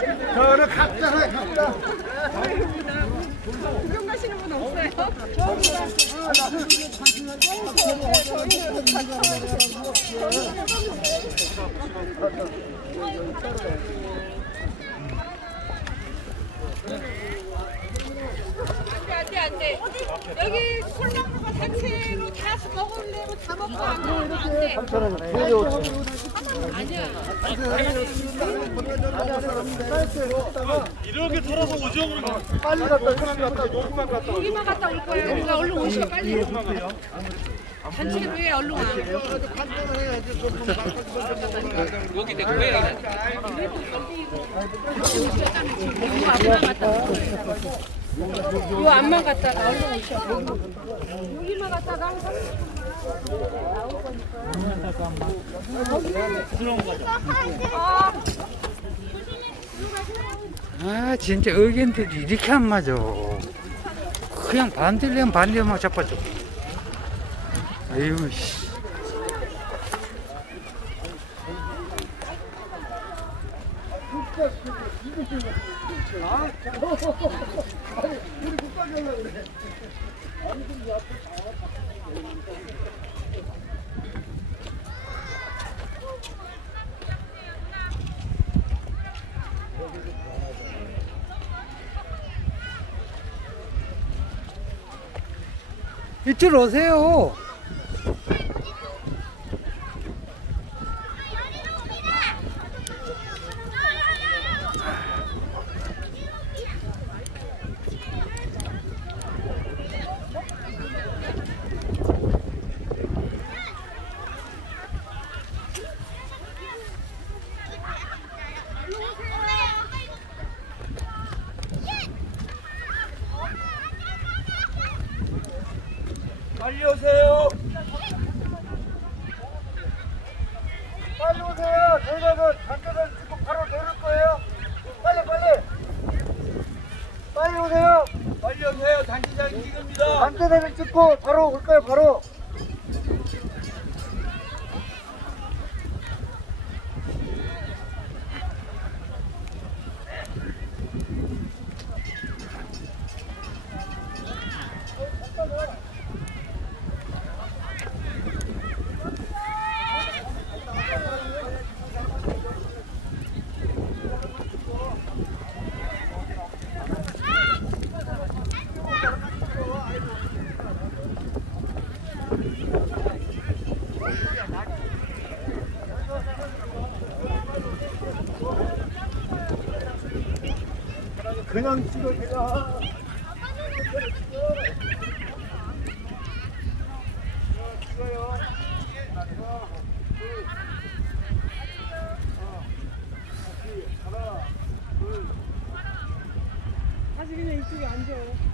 저는 각자해 각자. 구경 가시는 분 없어요? 안돼 안돼 여기 콜라보가 단체로 다 먹으려고 다 먹고 안 먹으면 안돼 이렇게 털어서 오죠 그러면 빨리 갔다 그만 갔다. 요금만 갔다. 여기만 갔다 올 거예요. 우리가 얼른 오시오 빨리. 단체를 왜 얼른 와. 요? 앞만 갔다가 얼른 오셔. 여기만 갔다가 아 진짜 의견들이 이렇게 안 맞아. 그냥 반대로 하면 반대만 자빠져 아유 씨 이쪽으로 오세요 빨리 오세요. 빨리 오세요. 저희가 단체를 찍고 바로 내릴 거예요. 빨리 빨리. 빨리 오세요. 빨리 오세요 단체장 지금입니다 단체를 찍고 바로 올 거예요. 바로. 그냥 찍어 그냥. 하나 둘 다시 그냥 이쪽에 앉아요